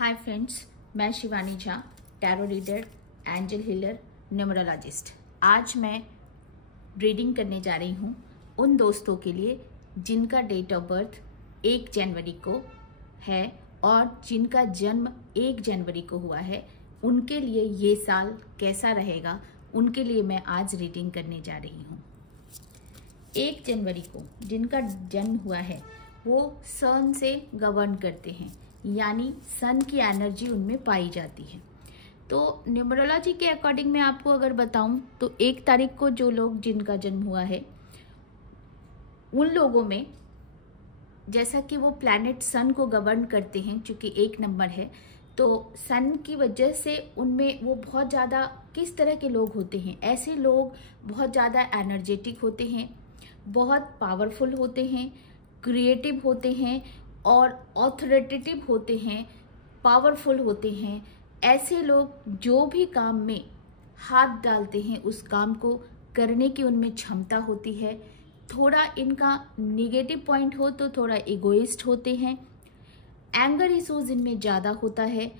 Hi friends, मैं Shivani Jha, tarot reader, angel healer, numerologist. आज मैं रीडिंग करने जा रही हूँ उन दोस्तों के लिए जिनका डेट ऑफ बर्थ 1 जनवरी को है और जिनका जन्म 1 जनवरी को हुआ है। उनके लिए ये साल कैसा रहेगा, उनके लिए मैं आज रीडिंग करने जा रही हूँ। 1 जनवरी को जिनका जन्म हुआ है वो सन से गवर्न करते हैं, यानी सन की एनर्जी उनमें पाई जाती है। तो न्यूमरोलॉजी के अकॉर्डिंग मैं आपको अगर बताऊं तो 1 तारीख को जो लोग जिनका जन्म हुआ है उन लोगों में, जैसा कि वो प्लैनेट सन को गवर्न करते हैं, चूंकि 1 नंबर है तो सन की वजह से उनमें वो बहुत ज़्यादा किस तरह के लोग होते हैं। ऐसे लोग बहुत ज़्यादा एनर्जेटिक होते हैं, बहुत पावरफुल होते हैं, क्रिएटिव होते हैं और ऑथोरिटेटिव होते हैं, पावरफुल होते हैं। ऐसे लोग जो भी काम में हाथ डालते हैं उस काम को करने की उनमें क्षमता होती है। थोड़ा इनका निगेटिव पॉइंट हो तो थोड़ा इगोइस्ट होते हैं, एंगर इश्यूज इनमें ज़्यादा होता है।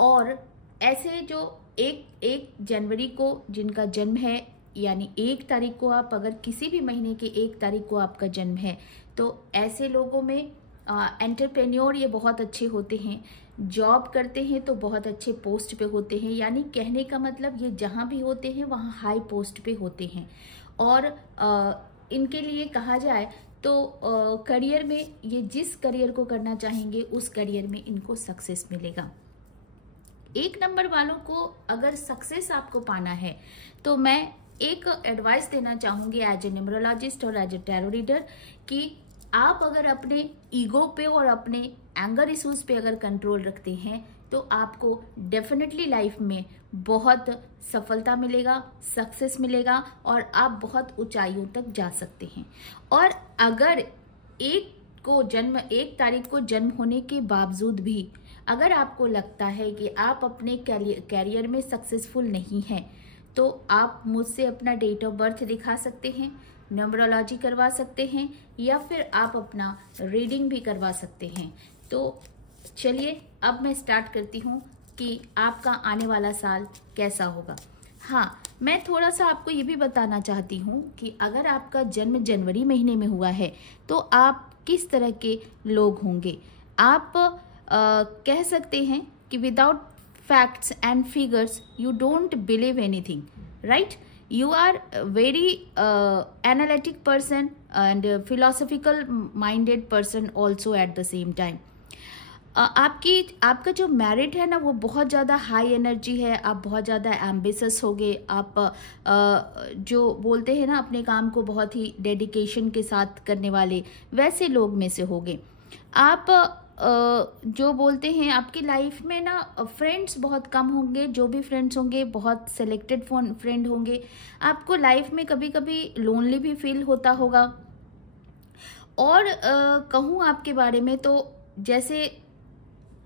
और ऐसे जो 1 जनवरी को जिनका जन्म है, यानी 1 तारीख को, आप अगर किसी भी महीने के 1 तारीख को आपका जन्म है तो ऐसे लोगों में एंटरप्रेन्योर ये बहुत अच्छे होते हैं। जॉब करते हैं तो बहुत अच्छे पोस्ट पे होते हैं, यानी कहने का मतलब ये जहाँ भी होते हैं वहाँ हाई पोस्ट पे होते हैं। और इनके लिए कहा जाए तो करियर में ये जिस करियर को करना चाहेंगे उस करियर में इनको सक्सेस मिलेगा। 1 नंबर वालों को अगर सक्सेस आपको पाना है तो मैं एक एडवाइस देना चाहूँगी एज ए न्यूमरोलॉजिस्ट और एज ए टैरो रीडर कि आप अगर अपने ईगो पे और अपने एंगर इश्यूज पे अगर कंट्रोल रखते हैं तो आपको डेफिनेटली लाइफ में बहुत सफलता मिलेगा, सक्सेस मिलेगा और आप बहुत ऊंचाइयों तक जा सकते हैं। और अगर 1 तारीख को जन्म होने के बावजूद भी अगर आपको लगता है कि आप अपने कैरियर में सक्सेसफुल नहीं हैं तो आप मुझसे अपना डेट ऑफ बर्थ दिखा सकते हैं, न्यूमरोलॉजी करवा सकते हैं या फिर आप अपना रीडिंग भी करवा सकते हैं। तो चलिए अब मैं स्टार्ट करती हूँ कि आपका आने वाला साल कैसा होगा। हाँ, मैं थोड़ा सा आपको ये भी बताना चाहती हूँ कि अगर आपका जन्म जनवरी महीने में हुआ है तो आप किस तरह के लोग होंगे। आप कह सकते हैं कि without facts and figures you don't believe anything, right? You are a very analytic person and philosophical minded person also at the same time. आपका जो मेरिट है ना वो बहुत ज़्यादा हाई एनर्जी है। आप बहुत ज़्यादा एम्बिशियस होगे। आप जो बोलते हैं ना अपने काम को बहुत ही डेडिकेशन के साथ करने वाले वैसे लोग में से होगे। आप जो बोलते हैं आपकी लाइफ में ना फ्रेंड्स बहुत कम होंगे, जो भी फ्रेंड्स होंगे बहुत सेलेक्टेड फ्रेंड होंगे। आपको लाइफ में कभी कभी लोनली भी फील होता होगा। और कहूँ आपके बारे में तो जैसे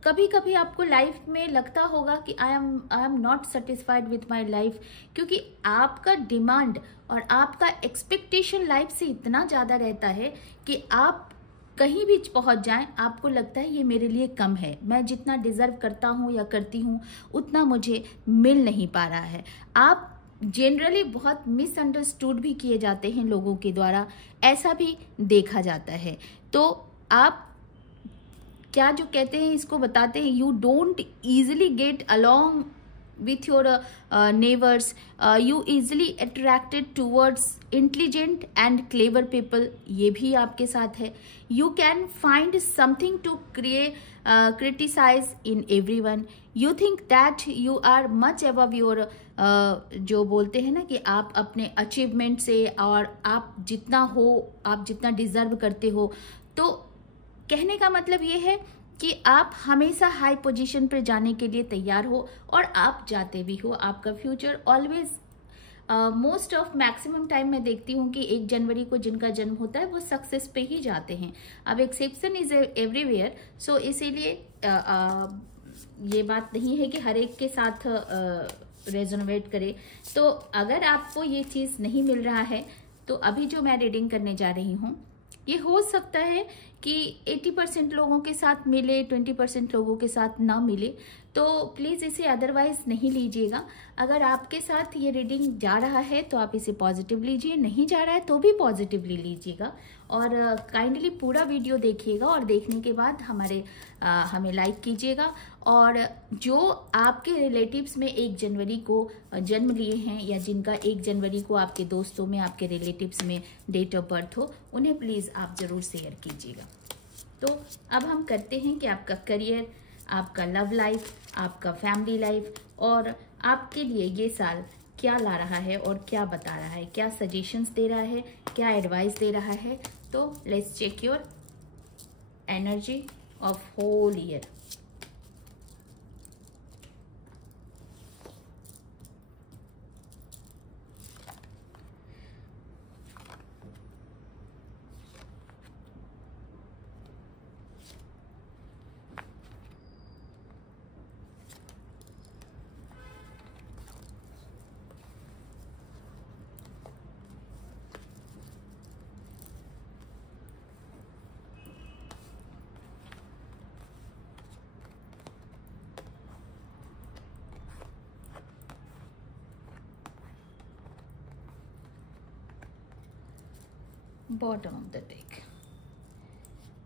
कभी कभी आपको लाइफ में लगता होगा कि I am not satisfied with my life, क्योंकि आपका डिमांड और आपका एक्सपेक्टेशन लाइफ से इतना ज़्यादा रहता है कि आप कहीं भी पहुंच जाएं आपको लगता है ये मेरे लिए कम है, मैं जितना डिजर्व करता हूं या करती हूं उतना मुझे मिल नहीं पा रहा है। आप जनरली बहुत मिसअंडरस्टूड भी किए जाते हैं लोगों के द्वारा, ऐसा भी देखा जाता है। तो आप क्या जो कहते हैं इसको बताते हैं, you don't easily get along with your neighbors, you easily attracted towards intelligent and clever people, ये भी आपके साथ है। You can find something to criticize in everyone. You think that you are much above your जो बोलते हैं ना कि आप अपने अचीवमेंट से और आप जितना डिजर्व करते हो। तो कहने का मतलब ये है कि आप हमेशा हाई पोजीशन पर जाने के लिए तैयार हो और आप जाते भी हो। आपका future always most of maximum time मैं देखती हूँ कि 1 जनवरी को जिनका जन्म होता है वो सक्सेस पे ही जाते हैं। अब एक्सेप्शन इज एवरीवेयर, सो इसीलिए ये बात नहीं है कि हर एक के साथ रेजोनेट करे। तो अगर आपको ये चीज़ नहीं मिल रहा है तो अभी जो मैं रीडिंग करने जा रही हूँ ये हो सकता है कि 80% लोगों के साथ मिले, 20% लोगों के साथ ना मिले, तो प्लीज़ इसे अदरवाइज नहीं लीजिएगा। अगर आपके साथ ये रीडिंग जा रहा है तो आप इसे पॉजिटिव लीजिए, नहीं जा रहा है तो भी पॉजिटिवली लीजिएगा। और काइंडली पूरा वीडियो देखिएगा और देखने के बाद हमें लाइक कीजिएगा। और जो आपके रिलेटिव्स में 1 जनवरी को जन्म लिए हैं या जिनका 1 जनवरी को आपके दोस्तों में, आपके रिलेटिव्स में डेट ऑफ बर्थ हो, उन्हें प्लीज़ आप ज़रूर शेयर कीजिएगा। तो अब हम करते हैं कि आपका करियर, आपका लव लाइफ, आपका फैमिली लाइफ और आपके लिए ये साल क्या ला रहा है और क्या बता रहा है, क्या सजेशंस दे रहा है, क्या एडवाइस दे रहा है। तो let's check your energy of whole year. Bottom of the deck,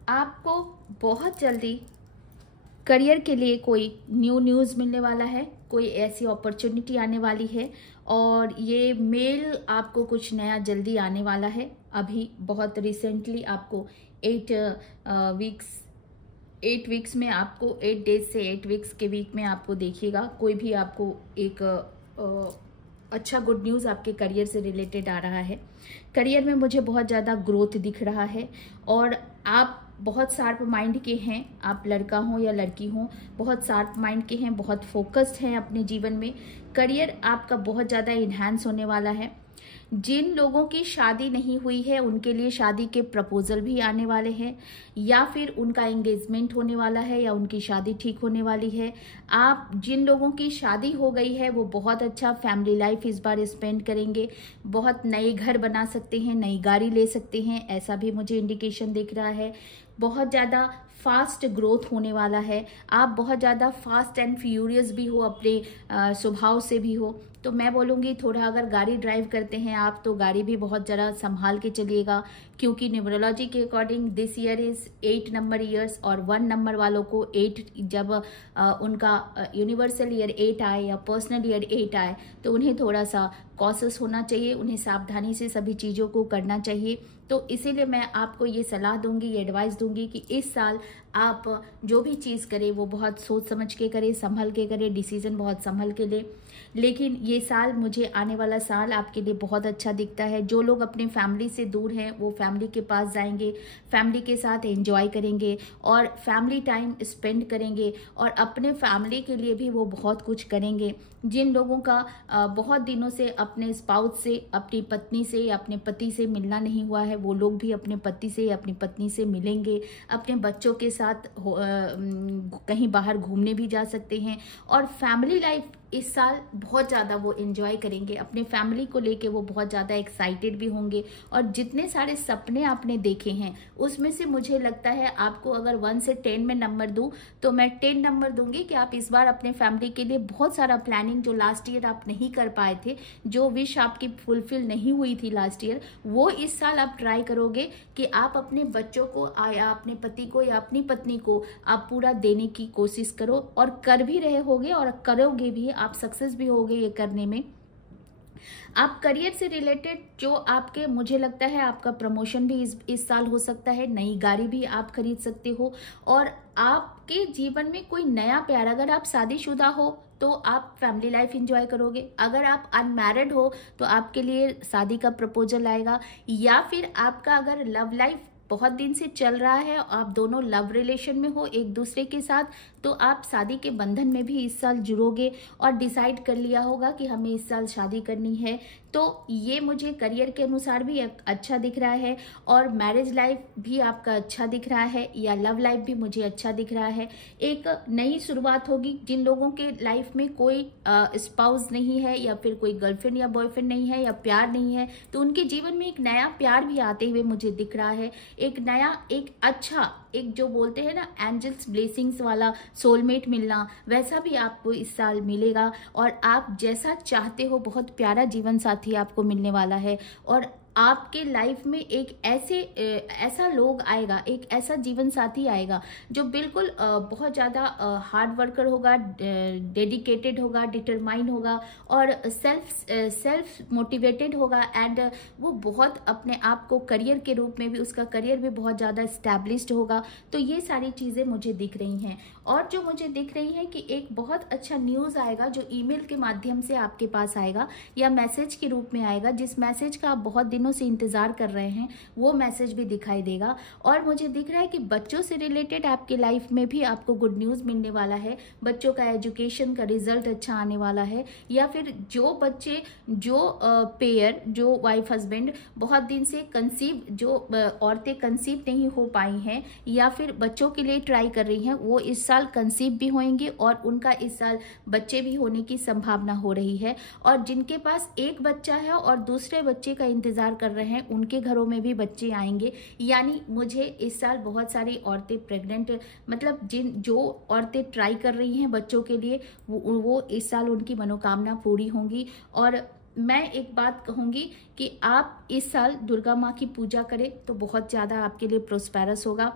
आपको बहुत जल्दी करियर के लिए कोई न्यू न्यूज़ मिलने वाला है, कोई ऐसी अपॉर्चुनिटी आने वाली है और ये मेल आपको कुछ नया जल्दी आने वाला है। अभी बहुत रिसेंटली आपको 8 वीक्स में आपको 8 डेज से 8 वीक्स के वीक में आपको देखिएगा कोई भी आपको एक अच्छा गुड न्यूज़ आपके करियर से रिलेटेड आ रहा है। करियर में मुझे बहुत ज़्यादा ग्रोथ दिख रहा है और आप बहुत शार्प माइंड के हैं, आप लड़का हो या लड़की हो, बहुत शार्प माइंड के हैं, बहुत फोकस्ड हैं अपने जीवन में। करियर आपका बहुत ज़्यादा इन्हांस होने वाला है। जिन लोगों की शादी नहीं हुई है उनके लिए शादी के प्रपोजल भी आने वाले हैं या फिर उनका एंगेजमेंट होने वाला है या उनकी शादी ठीक होने वाली है। आप जिन लोगों की शादी हो गई है वो बहुत अच्छा फैमिली लाइफ इस बार स्पेंड करेंगे, बहुत नए घर बना सकते हैं, नई गाड़ी ले सकते हैं, ऐसा भी मुझे इंडिकेशन दिख रहा है। बहुत ज़्यादा फास्ट ग्रोथ होने वाला है। आप बहुत ज़्यादा फास्ट एंड फ्यूरियस भी हो, अपने स्वभाव से भी हो। तो मैं बोलूँगी थोड़ा अगर गाड़ी ड्राइव करते हैं आप तो गाड़ी भी बहुत ज़रा संभाल के चलिएगा, क्योंकि न्यूमरोलॉजी के according this year is 8 number years और 1 नंबर वालों को 8 जब उनका यूनिवर्सल ईयर 8 आए या पर्सनल ईयर 8 आए तो उन्हें थोड़ा सा कॉशियस होना चाहिए, उन्हें सावधानी से सभी चीज़ों को करना चाहिए। तो इसीलिए मैं आपको ये सलाह दूंगी, ये एडवाइस दूंगी कि इस साल आप जो भी चीज़ करें वो बहुत सोच समझ के करें, संभल के करें, डिसीजन बहुत संभल के लें। लेकिन ये साल, मुझे आने वाला साल आपके लिए बहुत अच्छा दिखता है। जो लोग अपने फैमिली से दूर हैं वो फैमिली के पास जाएंगे, फैमिली के साथ एंजॉय करेंगे और फैमिली टाइम स्पेंड करेंगे और अपने फैमिली के लिए भी वो बहुत कुछ करेंगे। जिन लोगों का बहुत दिनों से अपने स्पाउस से, अपनी पत्नी से या अपने पति से मिलना नहीं हुआ है वो लोग भी अपने पति से या अपनी पत्नी से मिलेंगे। अपने बच्चों के साथ कहीं बाहर घूमने भी जा सकते हैं और फैमिली लाइफ इस साल बहुत ज़्यादा वो एंजॉय करेंगे। अपने फैमिली को लेके वो बहुत ज़्यादा एक्साइटेड भी होंगे और जितने सारे सपने आपने देखे हैं उसमें से मुझे लगता है आपको अगर 1 से 10 में नंबर दूं तो मैं 10 नंबर दूंगी कि आप इस बार अपने फैमिली के लिए बहुत सारा प्लानिंग जो लास्ट ईयर आप नहीं कर पाए थे, जो विश आपकी फुलफिल नहीं हुई थी लास्ट ईयर, वो इस साल आप ट्राई करोगे कि आप अपने बच्चों को या अपने पति को या अपनी पत्नी को आप पूरा देने की कोशिश करो और कर भी रहे होगे और करोगे भी, आप सक्सेस भी होगे ये करने में। आप करियर से रिलेटेड जो आपके, मुझे लगता है आपका प्रमोशन भी इस साल हो सकता है, नई गाड़ी भी आप खरीद सकते हो और आपके जीवन में कोई नया प्यार, अगर आप शादीशुदा हो तो आप फैमिली लाइफ एंजॉय करोगे, अगर आप अनमैरिड हो तो आपके लिए शादी का प्रपोजल आएगा, या फिर आपका अगर लव लाइफ बहुत दिन से चल रहा है, आप दोनों लव रिलेशन में हो एक दूसरे के साथ, तो आप शादी के बंधन में भी इस साल जुड़ोगे और डिसाइड कर लिया होगा कि हमें इस साल शादी करनी है। तो ये मुझे करियर के अनुसार भी अच्छा दिख रहा है और मैरिज लाइफ भी आपका अच्छा दिख रहा है या लव लाइफ भी मुझे अच्छा दिख रहा है। एक नई शुरुआत होगी। जिन लोगों के लाइफ में कोई स्पाउस नहीं है या फिर कोई गर्लफ्रेंड या बॉयफ्रेंड नहीं है या प्यार नहीं है तो उनके जीवन में एक नया प्यार भी आते हुए मुझे दिख रहा है। एक नया, एक अच्छा, एक जो बोलते हैं ना एंजल्स ब्लेसिंग्स वाला सोलमेट मिलना, वैसा भी आपको इस साल मिलेगा। और आप जैसा चाहते हो बहुत प्यारा जीवन साथी आपको मिलने वाला है। और आपके लाइफ में एक ऐसा लोग आएगा, एक ऐसा जीवन साथी आएगा जो बिल्कुल बहुत ज़्यादा हार्ड वर्कर होगा, डेडिकेटेड होगा, डिटरमाइन होगा और सेल्फ मोटिवेटेड होगा। एंड वो बहुत अपने आप को करियर के रूप में भी, उसका करियर भी बहुत ज़्यादा इस्टेब्लिश्ड होगा। तो ये सारी चीज़ें मुझे दिख रही हैं। और जो मुझे दिख रही है कि एक बहुत अच्छा न्यूज़ आएगा जो ईमेल के माध्यम से आपके पास आएगा या मैसेज के रूप में आएगा, जिस मैसेज का आप बहुत दिनों से इंतजार कर रहे हैं वो मैसेज भी दिखाई देगा। और मुझे दिख रहा है कि बच्चों से रिलेटेड आपके लाइफ में भी आपको गुड न्यूज़ मिलने वाला है। बच्चों का एजुकेशन का रिजल्ट अच्छा आने वाला है, या फिर जो बच्चे, जो पेयर, जो वाइफ हस्बैंड बहुत दिन से कंसीव, जो औरतें कंसीव नहीं हो पाई हैं या फिर बच्चों के लिए ट्राई कर रही हैं, वो इस साल कंसीव भी होंगे और उनका इस साल बच्चे भी होने की संभावना हो रही है। और जिनके पास एक बच्चा है और दूसरे बच्चे का इंतजार कर रहे हैं, उनके घरों में भी बच्चे आएंगे। यानी मुझे इस साल बहुत सारी औरतें प्रेग्नेंट, मतलब जो औरतें ट्राई कर रही हैं बच्चों के लिए, वो इस साल उनकी मनोकामना पूरी होंगी। और मैं एक बात कहूंगी कि आप इस साल दुर्गा माँ की पूजा करें तो बहुत ज़्यादा आपके लिए प्रोस्पेरस होगा।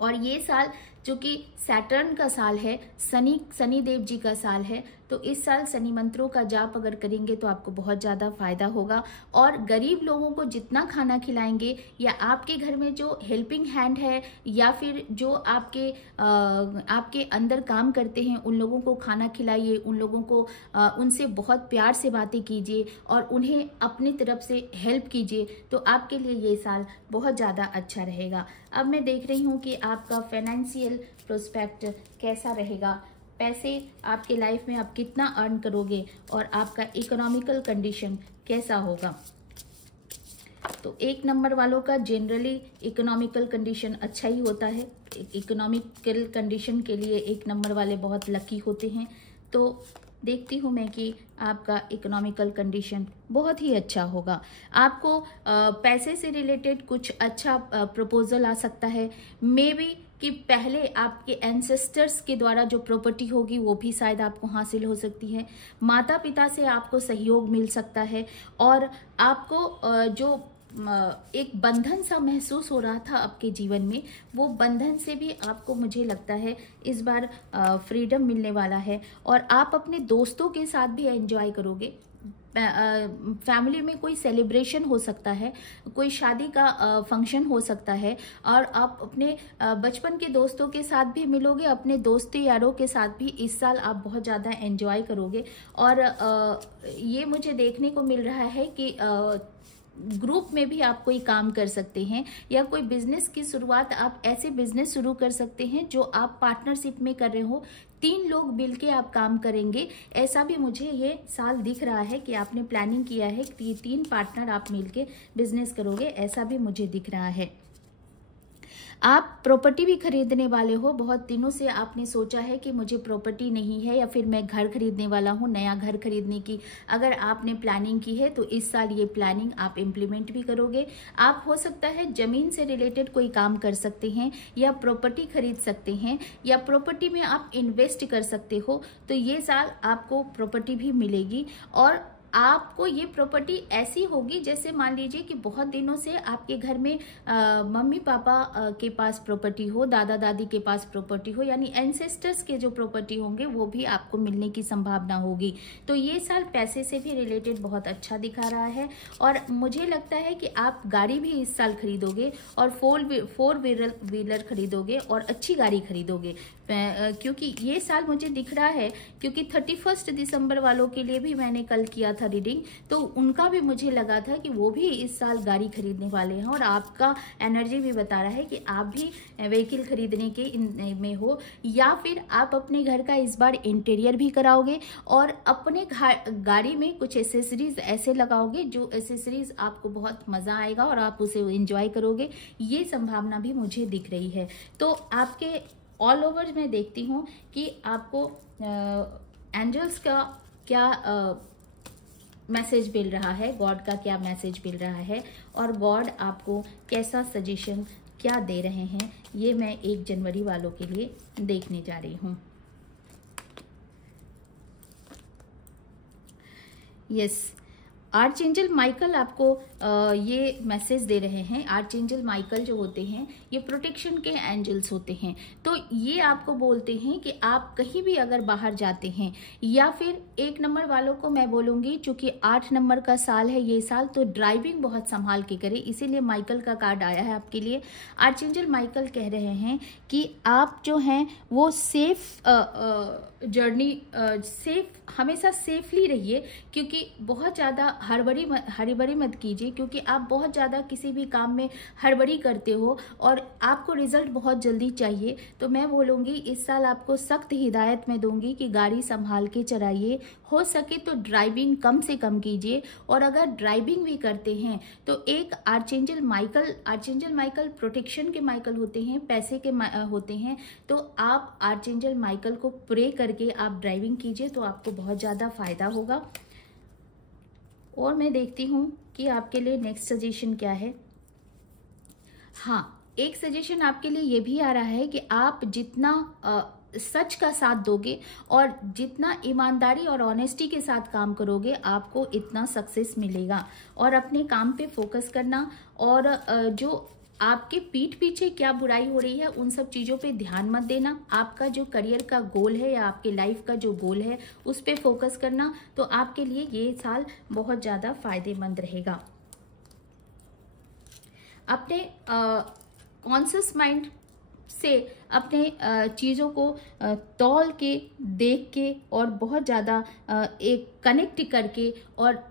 और ये साल जो कि सैटर्न का साल है, शनि देव जी का साल है, तो इस साल शनि मंत्रों का जाप अगर करेंगे तो आपको बहुत ज़्यादा फायदा होगा। और गरीब लोगों को जितना खाना खिलाएंगे, या आपके घर में जो हेल्पिंग हैंड है या फिर जो आपके अंदर काम करते हैं, उन लोगों को खाना खिलाइए, उन लोगों को उनसे बहुत प्यार से बातें कीजिए और उन्हें अपनी तरफ से हेल्प कीजिए, तो आपके लिए ये साल बहुत ज़्यादा अच्छा रहेगा। अब मैं देख रही हूँ कि आपका फाइनेंशियल प्रोस्पेक्ट कैसा रहेगा, पैसे आपके लाइफ में आप कितना अर्न करोगे और आपका इकोनॉमिकल कंडीशन कैसा होगा। तो 1 नंबर वालों का जनरली इकोनॉमिकल कंडीशन अच्छा ही होता है। इकोनॉमिकल कंडीशन के लिए 1 नंबर वाले बहुत लकी होते हैं। तो देखती हूँ मैं कि आपका इकोनॉमिकल कंडीशन बहुत ही अच्छा होगा। आपको पैसे से रिलेटेड कुछ अच्छा प्रपोजल आ सकता है। मे बी कि पहले आपके एंसेस्टर्स के द्वारा जो प्रॉपर्टी होगी वो भी शायद आपको हासिल हो सकती है। माता पिता से आपको सहयोग मिल सकता है। और आपको जो एक बंधन सा महसूस हो रहा था आपके जीवन में, वो बंधन से भी आपको, मुझे लगता है इस बार फ्रीडम मिलने वाला है। और आप अपने दोस्तों के साथ भी एंजॉय करोगे। फैमिली में कोई सेलिब्रेशन हो सकता है, कोई शादी का फंक्शन हो सकता है, और आप अपने बचपन के दोस्तों के साथ भी मिलोगे, अपने दोस्ती यारों के साथ भी इस साल आप बहुत ज़्यादा एंजॉय करोगे। और ये मुझे देखने को मिल रहा है कि ग्रुप में भी आप कोई काम कर सकते हैं, या कोई बिजनेस की शुरुआत, आप ऐसे बिजनेस शुरू कर सकते हैं जो आप पार्टनरशिप में कर रहे हो। 3 लोग मिलके आप काम करेंगे, ऐसा भी मुझे ये साल दिख रहा है कि आपने प्लानिंग किया है कि 3 पार्टनर आप मिलके बिजनेस करोगे, ऐसा भी मुझे दिख रहा है। आप प्रॉपर्टी भी खरीदने वाले हो। बहुत दिनों से आपने सोचा है कि मुझे प्रॉपर्टी नहीं है, या फिर मैं घर खरीदने वाला हूँ, नया घर खरीदने की अगर आपने प्लानिंग की है तो इस साल ये प्लानिंग आप इम्प्लीमेंट भी करोगे। आप हो सकता है जमीन से रिलेटेड कोई काम कर सकते हैं, या प्रॉपर्टी खरीद सकते हैं, या प्रॉपर्टी में आप इन्वेस्ट कर सकते हो। तो ये साल आपको प्रॉपर्टी भी मिलेगी। और आपको ये प्रॉपर्टी ऐसी होगी जैसे मान लीजिए कि बहुत दिनों से आपके घर में मम्मी पापा के पास प्रॉपर्टी हो, दादा दादी के पास प्रॉपर्टी हो, यानी एंसेस्टर्स के जो प्रॉपर्टी होंगे वो भी आपको मिलने की संभावना होगी। तो ये साल पैसे से भी रिलेटेड बहुत अच्छा दिखा रहा है। और मुझे लगता है कि आप गाड़ी भी इस साल खरीदोगे, और 4 व्हीलर खरीदोगे, और अच्छी गाड़ी खरीदोगे, क्योंकि ये साल मुझे दिख रहा है, क्योंकि 31 दिसंबर वालों के लिए भी मैंने कल किया था रीडिंग, तो उनका भी मुझे लगा था कि वो भी इस साल गाड़ी खरीदने वाले हैं। और आपका एनर्जी भी बता रहा है कि आप भी व्हीकल खरीदने के में हो, या फिर आप अपने घर का इस बार इंटीरियर भी कराओगे, और अपने गाड़ी में कुछ एसेसरीज ऐसे लगाओगे जो एसेसरीज आपको बहुत मज़ा आएगा और आप उसे एंजॉय करोगे। ये संभावना भी मुझे दिख रही है। तो आपके ऑल ओवर मैं देखती हूँ कि आपको एंजल्स का क्या मैसेज मिल रहा है, गॉड का क्या मैसेज मिल रहा है और गॉड आपको कैसा सजेशन क्या दे रहे हैं, ये मैं 1 जनवरी वालों के लिए देखने जा रही हूँ। यस, आर्चएंजल माइकल आपको ये मैसेज दे रहे हैं। आर्चएंजल माइकल जो होते हैं ये प्रोटेक्शन के एंजल्स होते हैं। तो ये आपको बोलते हैं कि आप कहीं भी अगर बाहर जाते हैं, या फिर 1 नंबर वालों को मैं बोलूँगी चूंकि 8 नंबर का साल है ये साल, तो ड्राइविंग बहुत संभाल के करें, इसीलिए माइकल का कार्ड आया है आपके लिए। आर्चएंजल माइकल कह रहे हैं कि आप जो हैं वो सेफ जर्नी, सेफ, हमेशा सेफली रहिए, क्योंकि बहुत ज़्यादा हड़बड़ी मत कीजिए, क्योंकि आप बहुत ज़्यादा किसी भी काम में हड़बड़ी करते हो और आपको रिजल्ट बहुत जल्दी चाहिए। तो मैं बोलूँगी इस साल आपको सख्त हिदायत में दूंगी कि गाड़ी संभाल के चलाइए, हो सके तो ड्राइविंग कम से कम कीजिए, और अगर ड्राइविंग भी करते हैं तो एक आर्चएंजल माइकल प्रोटेक्शन के माइकल होते हैं, पैसे के होते हैं, तो आप आर्चएंजल माइकल को प्रे करके आप ड्राइविंग कीजिए तो आपको बहुत ज़्यादा फायदा होगा। और मैं देखती हूँ कि आपके लिए नेक्स्ट सजेशन क्या है। हाँ, एक सजेशन आपके लिए ये भी आ रहा है कि आप जितना सच का साथ दोगे और जितना ईमानदारी और ऑनेस्टी के साथ काम करोगे, आपको इतना सक्सेस मिलेगा। और अपने काम पे फोकस करना, और जो आपके पीठ पीछे क्या बुराई हो रही है उन सब चीज़ों पे ध्यान मत देना। आपका जो करियर का गोल है या आपके लाइफ का जो गोल है उस पे फोकस करना, तो आपके लिए ये साल बहुत ज़्यादा फायदेमंद रहेगा। अपने कॉन्शियस माइंड से अपने चीज़ों को तौल के, देख के और बहुत ज़्यादा एक कनेक्ट करके, और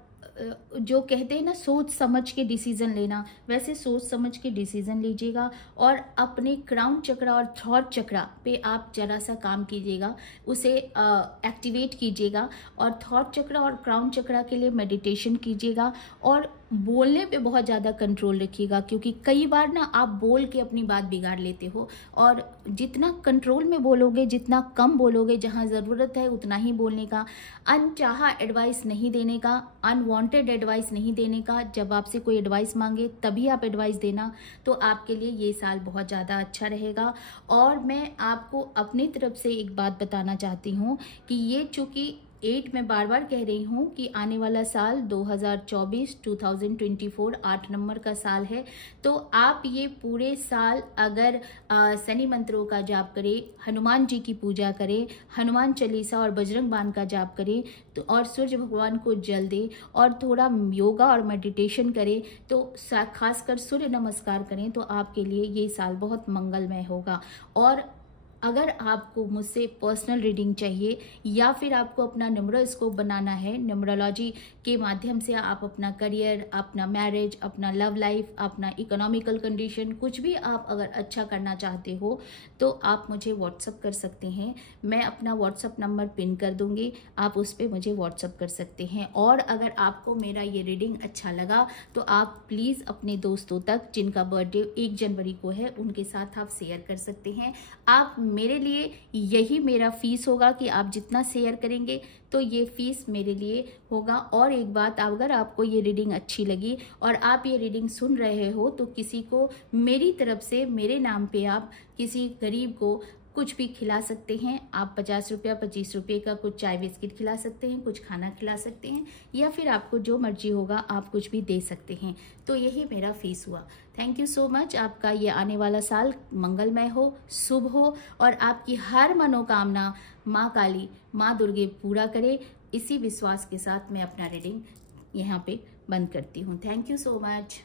जो कहते हैं ना सोच समझ के डिसीजन लेना, वैसे सोच समझ के डिसीजन लीजिएगा। और अपने क्राउन चक्रा और थॉट चक्रा पे आप जरा सा काम कीजिएगा, उसे एक्टिवेट कीजिएगा, और थॉट चक्रा और क्राउन चक्रा के लिए मेडिटेशन कीजिएगा। और बोलने पे बहुत ज़्यादा कंट्रोल रखिएगा, क्योंकि कई बार ना आप बोल के अपनी बात बिगाड़ लेते हो, और जितना कंट्रोल में बोलोगे, जितना कम बोलोगे, जहाँ ज़रूरत है उतना ही बोलने का, अनचाहा एडवाइस नहीं देने का, अनवांटेड एडवाइस नहीं देने का। जब आपसे कोई एडवाइस मांगे तभी आप एडवाइस देना, तो आपके लिए ये साल बहुत ज़्यादा अच्छा रहेगा। और मैं आपको अपनी तरफ से एक बात बताना चाहती हूँ कि ये चूँकि 8 मैं बार बार कह रही हूँ कि आने वाला साल 2024 8 नंबर का साल है, तो आप ये पूरे साल अगर शनि मंत्रों का जाप करें, हनुमान जी की पूजा करें, हनुमान चालीसा और बजरंग बाण का जाप करें, तो और सूर्य भगवान को जल दें, और थोड़ा योगा और मेडिटेशन करें, तो खासकर सूर्य नमस्कार करें, तो आपके लिए ये साल बहुत मंगलमय होगा। और अगर आपको मुझसे पर्सनल रीडिंग चाहिए, या फिर आपको अपना न्यूमरोस्कोप बनाना है, न्यूमरोलॉजी के माध्यम से आप अपना करियर, अपना मैरिज, अपना लव लाइफ, अपना इकोनॉमिकल कंडीशन, कुछ भी आप अगर अच्छा करना चाहते हो तो आप मुझे व्हाट्सअप कर सकते हैं। मैं अपना व्हाट्सअप नंबर पिन कर दूंगी, आप उस पर मुझे व्हाट्सअप कर सकते हैं। और अगर आपको मेरा ये रीडिंग अच्छा लगा तो आप प्लीज़ अपने दोस्तों तक, जिनका बर्थडे 1 जनवरी को है, उनके साथ आप शेयर कर सकते हैं। आप मेरे लिए यही मेरा फीस होगा कि आप जितना शेयर करेंगे तो ये फीस मेरे लिए होगा। और एक बात, अगर आपको ये रीडिंग अच्छी लगी और आप ये रीडिंग सुन रहे हो तो किसी को मेरी तरफ से, मेरे नाम पे आप किसी गरीब को कुछ भी खिला सकते हैं। आप 50 रुपया 25 रुपये का कुछ चाय बिस्किट खिला सकते हैं, कुछ खाना खिला सकते हैं, या फिर आपको जो मर्जी होगा आप कुछ भी दे सकते हैं। तो यही मेरा फीस हुआ। Thank you so much. आपका ये आने वाला साल मंगलमय हो, शुभ हो, और आपकी हर मनोकामना माँ काली, माँ दुर्गे पूरा करे। इसी विश्वास के साथ मैं अपना रीडिंग यहाँ पे बंद करती हूँ। Thank you so much.